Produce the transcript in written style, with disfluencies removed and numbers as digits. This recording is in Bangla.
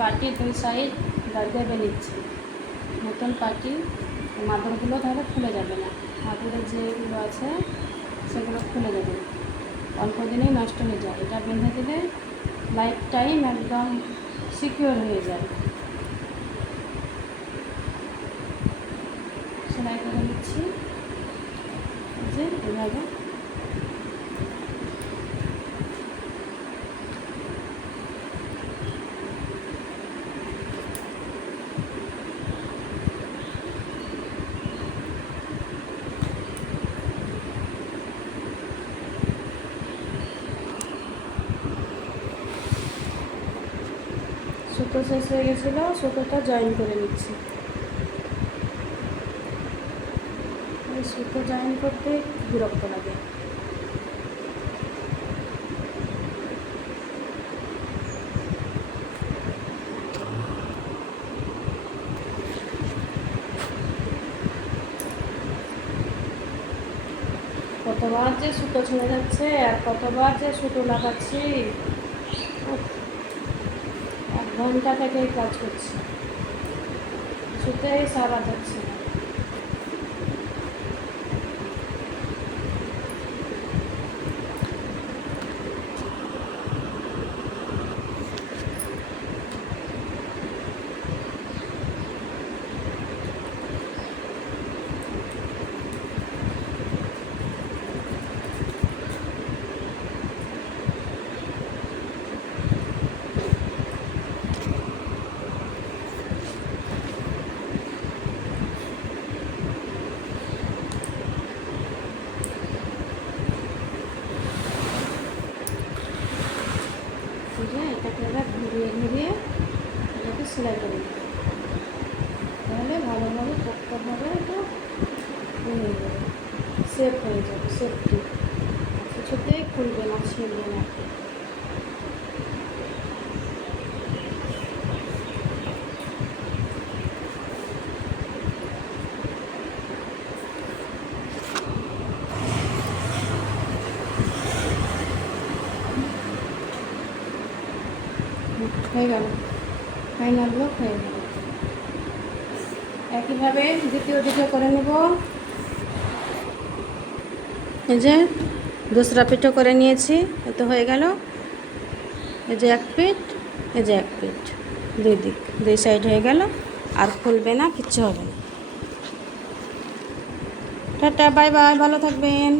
পাটির দুই সাইড দেবে নিচ্ছি, নতুন পাটি মাদুরগুলো তাহলে খুলে যাবে না, মাদুরের যেগুলো আছে সেগুলো খুলে যাবে না, অল্প দিনেই নষ্ট হয়ে যায়। এটা বেঁধে দিলে লাইফ টাইম একদম সিকিওর হয়ে যায়। সেলাই করে নিচ্ছি যে এভাবে। সুতো শেষ হয়ে গেছিলো, সুতোটা জয়েন করে নিচ্ছি। এই সুতো জয়েন করতে বিরক্ত লাগে। কতবার যে সুতো ছেড়ে যাচ্ছে আর কতবার যে সুতো লাগাচ্ছি, 1 ঘন্টা থেকে কাজ করছি, সুতোই সারা যাচ্ছে না। এটাকে এবার ঘুরিয়ে ঘুরিয়ে এটাকে সেলাই করে দিই, তাহলে ভালোভাবে পোক্তভাবে এটা হয়ে যাবে, সেফ হয়ে যাবে, সেফটি কিছুতেই খুলবে না, ছিঁড়বে না। হয়ে গেল, ফাইনাল লুক হয়ে গেল। একইভাবে দ্বিতীয় দিকে করে নেব। এই যে দুসরা পিঠও করে নিয়েছি, এ তো হয়ে গেল। এই যে এক পিঠ, এই যে এক পিঠ, দুই দিক, দুই সাইড হয়ে গেল, আর খুলবে না, কিচ্ছু হবে না। টাটা, বাই বাই, ভালো থাকবেন।